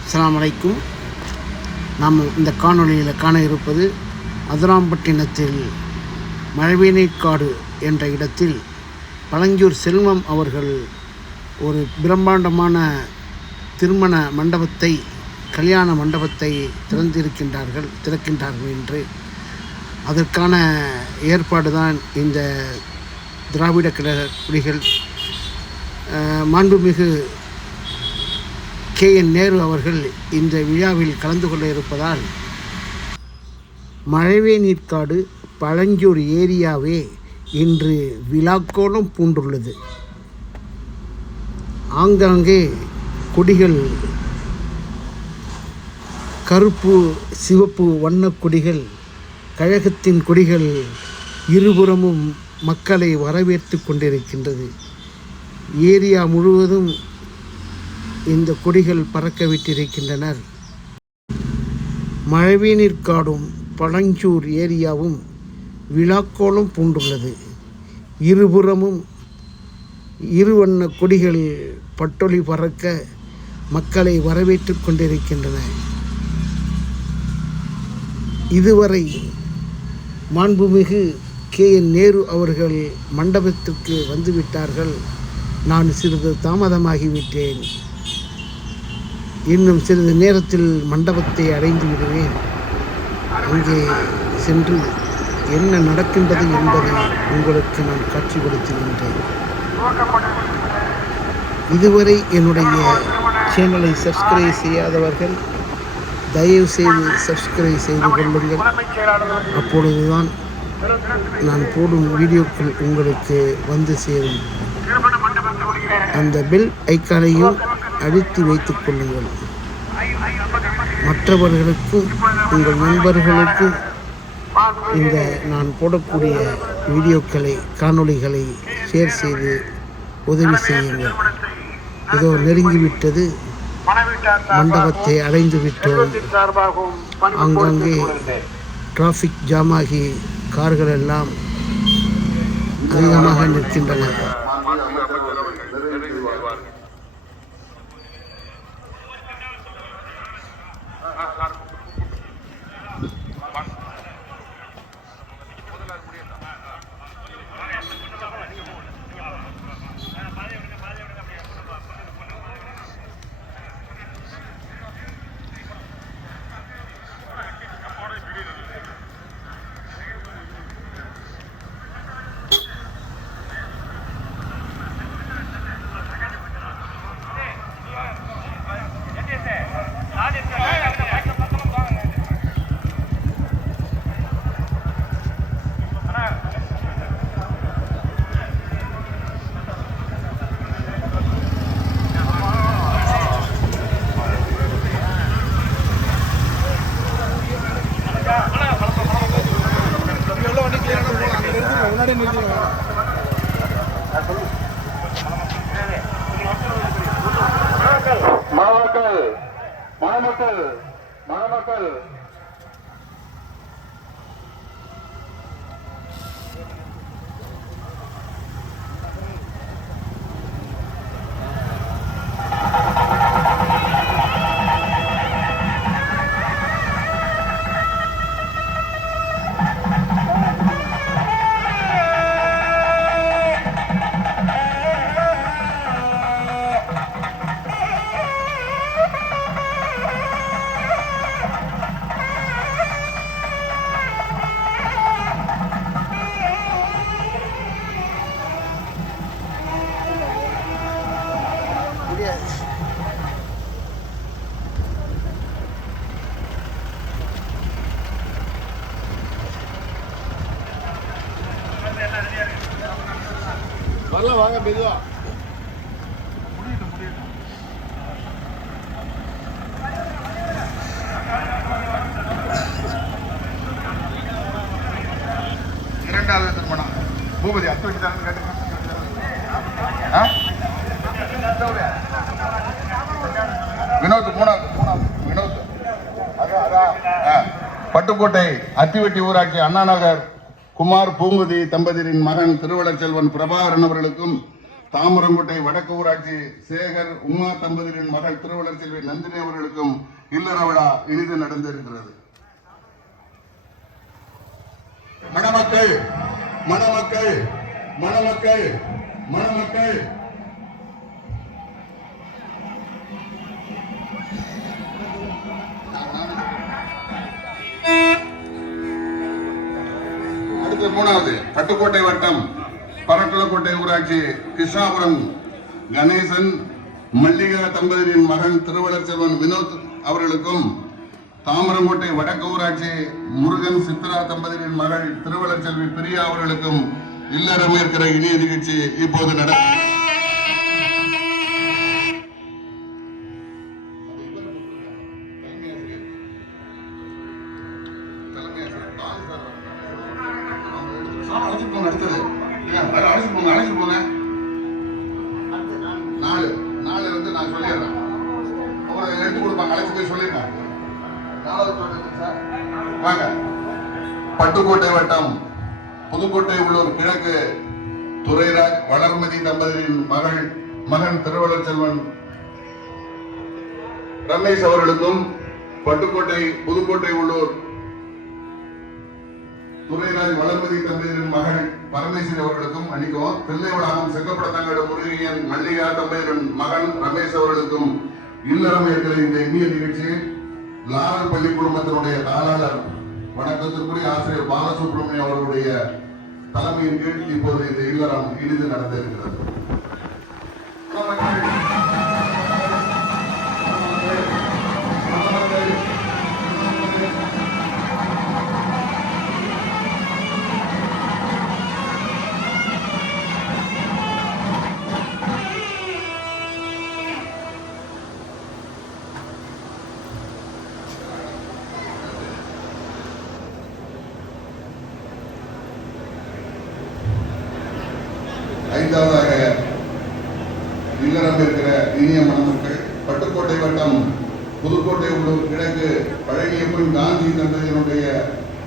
அஸ்ஸலாமு அலைக்கும். நாம் இந்த காணொலியில் காண இருப்பது அதிராம்பட்டினத்தில் மழவேநீர்காடு என்ற இடத்தில் பழஞ்சூர் செல்வம் அவர்கள் ஒரு பிரம்மாண்டமான திருமண மண்டபத்தை கல்யாண மண்டபத்தை திறந்திருக்கின்றார்கள் திறக்கின்றார்கள் என்று அதற்கான ஏற்பாடு தான் இந்த திராவிட கழக குடிகள் மாண்புமிகு கே என் நேரு அவர்கள் இந்த விழாவில் கலந்து கொள்ள இருப்பதால் மழைவே நீர்க்காடு பழஞ்சூர் ஏரியாவே இன்று விழாக்கோலம் பூண்டுள்ளது. ஆங்காங்கே கொடிகள் கருப்பு சிவப்பு வண்ணக் கொடிகள் கழகத்தின் கொடிகள் இருபுறமும் மக்களை வரவேற்று கொண்டிருக்கின்றது. ஏரியா முழுவதும் இந்த கொடிகள் பறக்க விட்டிருக்கின்றனர். மழவேநீர் காடும் பழஞ்சூர் ஏரியாவும் விழாக்கோலம் பூண்டுள்ளது. இருபுறமும் இருவண்ண கொடிகள் பட்டொளி பறக்க மக்களை வரவேற்று கொண்டிருக்கின்றன. இதுவரை மாண்புமிகு கே என் நேரு அவர்கள் மண்டபத்திற்கு வந்துவிட்டார்கள். நான் சிறிது தாமதமாகிவிட்டேன். இன்னும் சிறிது நேரத்தில் மண்டபத்தை அடைந்து விடுவேன். அங்கே சென்று என்ன நடக்கின்றது என்பதை உங்களுக்கு நான் காட்சிப்படுத்துகின்றேன் இதுவரை என்னுடைய சேனலை சப்ஸ்கிரைப் செய்யாதவர்கள் தயவு செய்து சப்ஸ்கிரைப் செய்து கொள்ளுங்கள். அப்பொழுதுதான் நான் போடும் வீடியோக்கள் உங்களுக்கு வந்து சேரும். அந்த பெல் ஐக்கானையும் அழுத்தி வைத்துக் கொள்ளுங்கள். மற்றவர்களுக்கும் உங்கள் நண்பர்களுக்கும் இந்த நான் போடக்கூடிய வீடியோக்களை காணொளிகளை ஷேர் செய்து உதவி செய்யுங்கள். இதோ நெருங்கிவிட்டது. மண்டபத்தை அடைந்து விட்டோம் அங்கங்கே டிராஃபிக் ஜாமாகி கார்கள் எல்லாம் அதிகமாக நிற்கின்றன. மெதுவா இரண்டாவது திருமணம். பூபதி அத்து வச்சுட்டாங்க கேட்டுங்க வினோத் மூணாவது மூணாவது வினோத். அதான் அதான். பட்டுக்கோட்டை அத்திவெட்டி ஊராட்சி அண்ணா நகர். குமார் பூங்குதி தம்பதியரின் மகன் திருவள்ளச்செல்வன் பிரபாகரன் அவர்களுக்கும் தாமரங்கோட்டை வடக்கு ஊராட்சி சேகர் உமா தம்பதியின் மகள் திருவள்ளர் செல்வி நந்தினி அவர்களுக்கும் இல்லற விழா இனிது நடந்திருக்கிறது. மணமக்கள் மணமக்கள் மணமக்கள் மணமக்கள். அடுத்து மூணாவது பட்டுக்கோட்டை வட்டம். பரக்கலக்கோட்டை ஊராட்சி கிருஷ்ணாபுரம் கணேசன் மல்லிகா தம்பதியின் மகன் திருவளர்செல்வன் வினோத் அவர்களுக்கும் தாமரங்கோட்டை வடக்கு ஊராட்சி முருகன் சித்ரா தம்பதியின் மகள் திருவளர்செல்வி பிரியா அவர்களுக்கும் இல்லறம் இருக்கிற இணைய நிகழ்ச்சி இப்போது நட நடத்தது அடுத்தது. வர அழைச்சிட்டு போங்க அழைச்சிட்டு போங்க. நாலு நாலு வந்து நான் சொல்லிடுறேன். அவரை எடுத்து கொடுப்பாங்க அழைச்சி போய் சொல்லிடுறேன் வாங்க. பட்டுக்கோட்டை வட்டம் புதுக்கோட்டை உள்ளூர் கிழக்கு துரைராஜ் வளர்மதி தம்பதியின் மகள் மகன் திருவள்ளர் செல்வன். ரமேஷ் அவர்களுக்கும் பட்டுக்கோட்டை புதுக்கோட்டை உள்ளூர் துரைராஜ் வளர்மதி தம்பதியின் மகள் பரமேஸ்வரி அவர்களுக்கும் மன்னிக்கவும் தில்லைவளாகம் செங்கப்படத்தங்கட முருகையன் மல்லிகா தம்பதியின் மகன் ரமேஷ் அவர்களுக்கும் இல்லறம் இருக்கிற இந்த இந்திய நிகழ்ச்சியில் லாரல் பள்ளி குடும்பத்தினுடைய தாளாளர் வணக்கத்திற்குரிய ஆசிரியர் பாலசுப்ரமணியம் அவர்களுடைய தலைமையின் கீழ் இப்போது இந்த இல்லறம் இனிது நடந்திருக்கிறது. இல்லறம் இருக்கிற இனிய மணமக்கள் பட்டுக்கோட்டை வட்டம் புதுக்கோட்டை உள்ளூர் கிழக்கு பழனியப்பன் காந்தி தந்தையினுடைய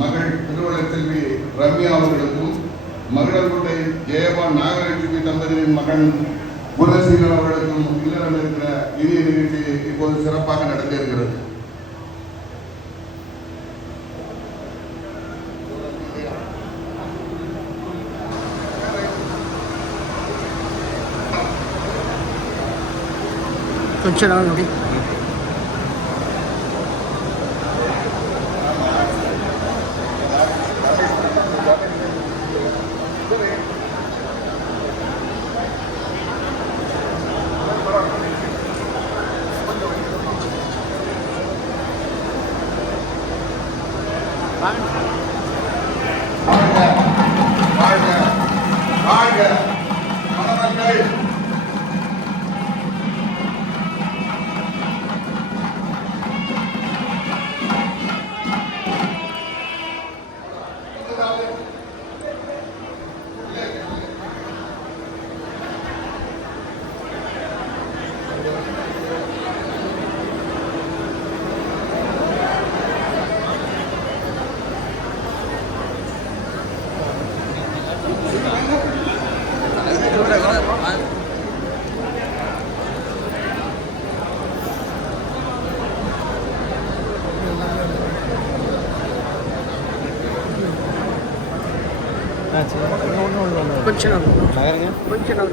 மகள் திருவள்ளர் செல்வி ரம்யா அவர்களுக்கும் மகிழக்கோட்டை ஜெயபான் நாகலட்சுமி தம்பதியின் மகன் குணசீலன் அவர்களுக்கும் இல்லறம் இருக்கிற இனிய நிகழ்ச்சி இப்போது சிறப்பாக நடந்திருக்கிறது. 这两个牛逼 கொஞ்ச நாள்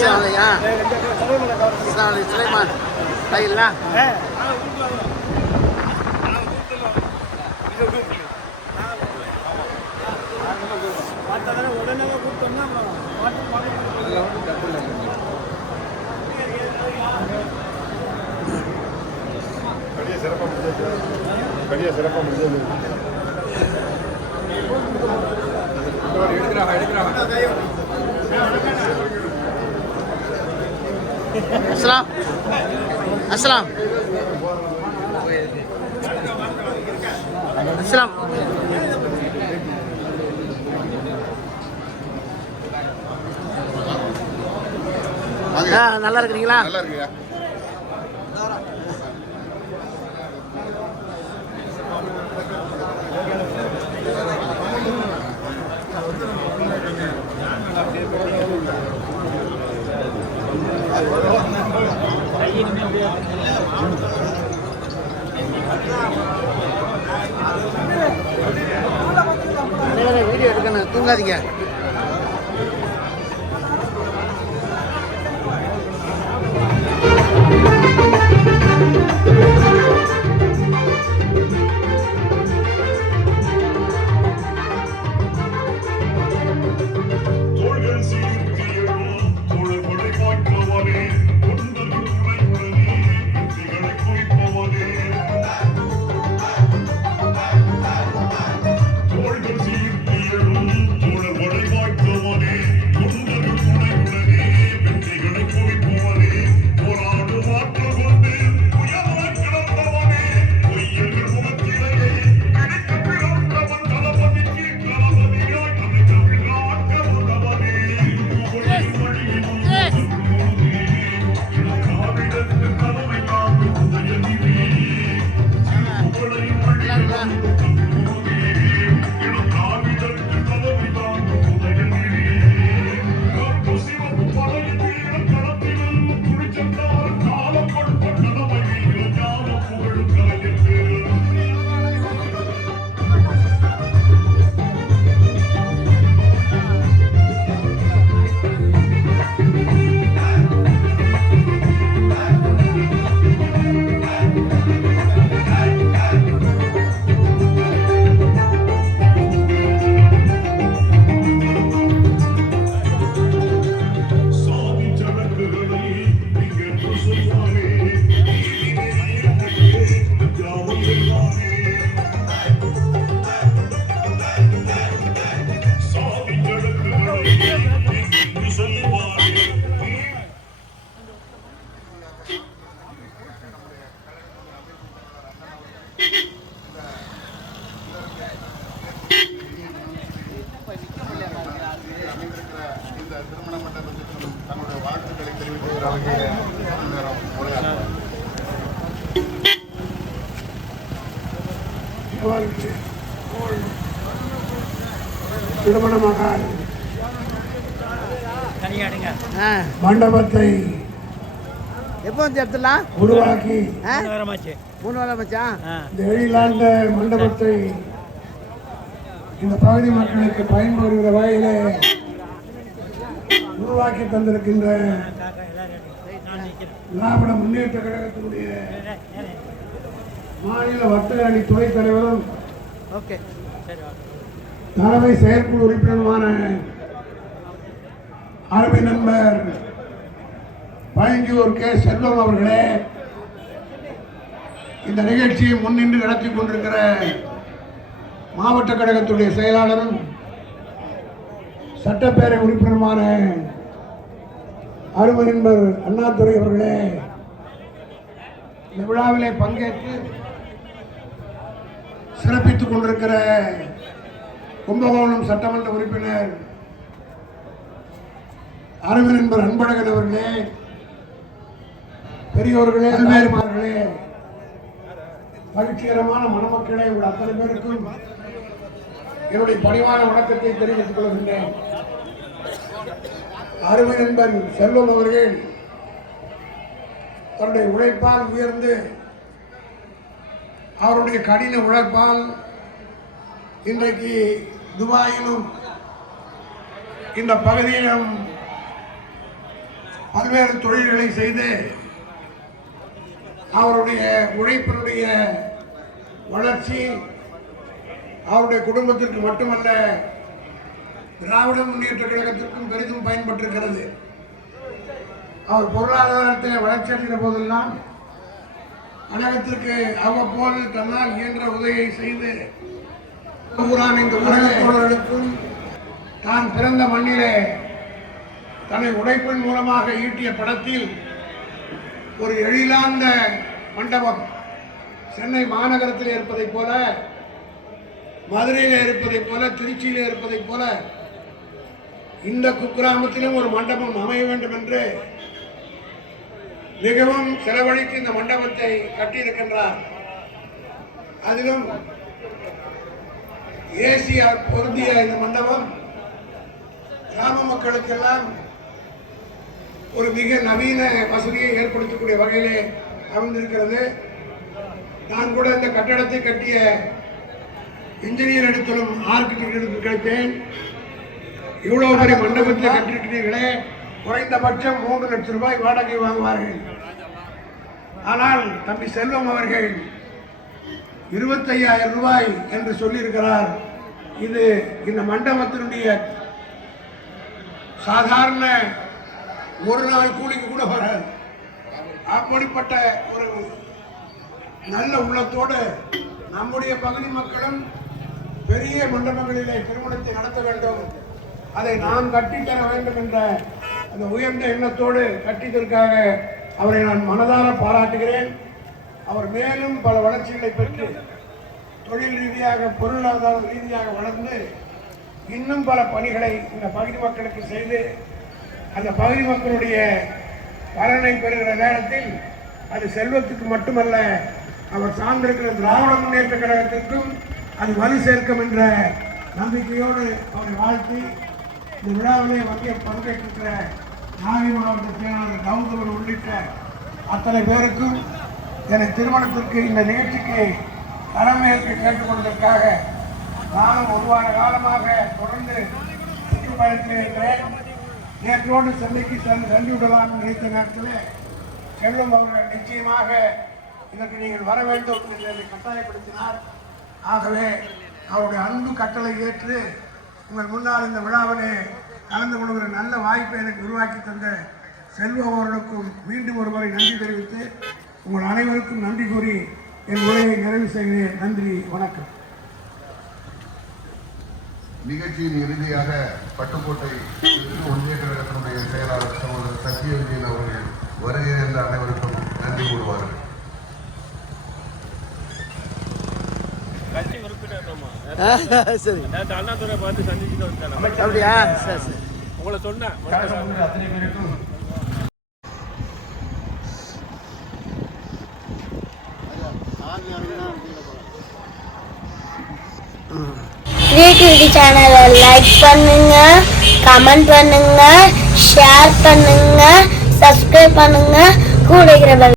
சாலையா சாலை சுலைமான். கையில் கடிய சிறப்பாக முடிஞ்சது கடிய சிறப்பாக முடிஞ்சது எடுக்கிறாங்க எடுக்கிறாங்க. அஸ்லாம். அஸ்லாம். அஸ்லாம். நல்லா இருக்கிறீங்களா? நல்லா இருக்குயா வீடியோ எடுக்கணும். தூங்காதீங்க. திருமணமாக மண்டபத்தை எப்போ வந்து எடுத்துடலாம்? உருவாக்கி மூணு வாரம் ஆச்சா இந்த வெளியிலாந்த மண்டபத்தை இந்த பகுதி மக்களுக்கு பயன்படுகிற வகையிலே உருவாக்கி தந்திருக்கின்ற திராவிட முன்னேற்ற கழகத்தினுடைய மாநில வர்த்தக அணி துணைத் தலைவரும் தலைமை செயற்குழு உறுப்பினருமான அருமை நண்பர் பழங்கியூர் கே. செல்வம் அவர்களே இந்த நிகழ்ச்சியை முன்னின்று நடத்தி கொண்டிருக்கிற மாவட்ட கழகத்துடைய செயலாளரும் சட்டப்பேரவை உறுப்பினருமான அருமை நண்பர் அண்ணாதுரை அவர்களே இந்த விழாவிலே பங்கேற்று சிறப்பித்துக் கொண்டிருக்கிற கும்பகோணம் சட்டமன்ற உறுப்பினர் அருமை நண்பர் அன்பழகன் அவர்களே பெரியோர்களே அன்பாரிமார்களே மகிழ்ச்சிகரமான மணமக்களே உங்கள் அத்தனை பேருக்கும் என்னுடைய பணிவான வணக்கத்தை தெரிவித்துக் கொள்கின்றேன். அருமை நண்பன் செல்வம் அவர்கள் தன்னுடைய உழைப்பால் உயர்ந்து அவருடைய கடின உழைப்பால் இன்றைக்கு துபாயிலும் இந்த பகுதியிலும் பல்வேறு தொழில்களை செய்து அவருடைய உழைப்பினுடைய வளர்ச்சி அவருடைய குடும்பத்திற்கு மட்டுமல்ல திராவிட முன்னேற்ற கழகத்திற்கும் பெரிதும் பயன்பட்டிருக்கிறது. அவர் பொருளாதாரத்தை வளர்ச்சி அடைகிற போதெல்லாம் கழகத்திற்கு அவ்வப்போது தன்னால் இயன்ற உதவியை செய்து ஊரான் இந்த உலகத்தோழர்களுக்கும் தான் பிறந்த மண்ணிலே தன்னை உடைப்பின் மூலமாக ஈட்டிய படத்தில் ஒரு எழிலாந்த மண்டபம் சென்னை மாநகரத்தில் இருப்பதைப் போல மதுரையில் இருப்பதைப் போல திருச்சியில் இருப்பதைப் போல இந்த குக்கிராமத்திலும் ஒரு மண்டபம் அமைய வேண்டும் என்று மிகவும் செலவழித்து இந்த மண்டபத்தை கட்டியிருக்கின்றார். அதிலும் ஏசியா பொருந்திய இந்த மண்டபம் கிராம மக்களுக்கெல்லாம் ஒரு மிக நவீன வசதியை ஏற்படுத்தக்கூடிய வகையிலே அமைந்திருக்கிறது. நான் கூட இந்த கட்டடத்தை கட்டிய இன்ஜினியர் இடத்திலும் ஆர்கிடெக்ட் கிடைத்தேன் இவ்வளவு பெரிய மண்டபத்தில் கட்டிருக்கிறீர்களே குறைந்தபட்சம் மூன்று லட்சம் ரூபாய் வாடகை வாங்குவார்கள். ஆனால் தம்பி செல்வம் அவர்கள் இருபத்தையாயிரம் ரூபாய் என்று சொல்லியிருக்கிறார். இது இந்த மண்டபத்தினுடைய சாதாரண ஒரு நாள் கூலிக்கு கூட வராது. அப்படிப்பட்ட ஒரு நல்ல உள்ளத்தோடு நம்முடைய பகுதி மக்களும் பெரிய மண்டபங்களிலே திருமணத்தை நடத்த வேண்டும். அதை நான் கட்டித்தர வேண்டும் என்ற அந்த உயர்ந்த எண்ணத்தோடு கட்டித்தற்காக அவரை நான் மனதார பாராட்டுகிறேன். அவர் மேலும் பல வளர்ச்சிகளை பெற்று தொழில் ரீதியாக பொருளாதார ரீதியாக வளர்ந்து இன்னும் பல பணிகளை இந்த பகுதி மக்களுக்கு செய்து அந்த பகுதி மக்களுடைய பலனை பெறுகிற நேரத்தில் அது செல்வத்துக்கு மட்டுமல்ல அவர் சார்ந்திருக்கிற திராவிட முன்னேற்ற கழகத்திற்கும் அது வலு சேர்க்கும் என்ற நம்பிக்கையோடு அவரை வாழ்த்தி இந்த விழாவிலே வங்கிய பங்கேற்றிருக்கிற நாகை மாவட்ட செயலாளர் கவுந்தவர் உள்ளிட்ட அத்தனை பேருக்கும் எனது திருமணத்திற்கு இந்த நிகழ்ச்சிக்கு தலைமையேற்று கேட்டுக்கொண்டதற்காக நானும் ஒரு வார காலமாக தொடர்ந்து சுற்றுப்பயணத்தில் இருக்கிறேன். நேற்றோடு சென்னைக்கு சென்று சென்று விடலாம் நினைத்த நேரத்தில் செல்லும் அவர்கள் நிச்சயமாக இதற்கு நீங்கள் வர வேண்டும் என்று என்னை கட்டாயப்படுத்தினார். ஆகவே அவருடைய அன்பு கட்டளை ஏற்று உங்கள் முன்னால் இந்த விழாவிலே கலந்து கொள்கிற நல்ல வாய்ப்பை எனக்கு உருவாக்கி தந்த செல்பவர்களுக்கும் மீண்டும் ஒரு முறை நன்றி தெரிவித்து உங்கள் அனைவருக்கும் நன்றி கூறி என் உரையை நிறைவு செய்கிறேன். நன்றி வணக்கம். நிகழ்ச்சியின் இறுதியாக பட்டுக்கோட்டை ஒன்றிய கழகத்தினுடைய செயலாளர் சகோதரர் சத்திய விஜயன் அவர்கள் வருகிறேன் என்ற அனைவருக்கும் நன்றி கூறுவார்கள் கட்சி உறுப்பினர் நம்ம சரி. அண்ணாதுரை பார்த்து சந்திச்சுட்டு அப்படியா? சரி சரி. உங்களை சொன்னேன் அத்தனை பேருக்கும். கிரியேட்டிவிட்டி சேனலை லைக் பண்ணுங்க கமெண்ட் பண்ணுங்க ஷேர் பண்ணுங்க சப்ஸ்கிரைப் பண்ணுங்க கூட இருக்கிற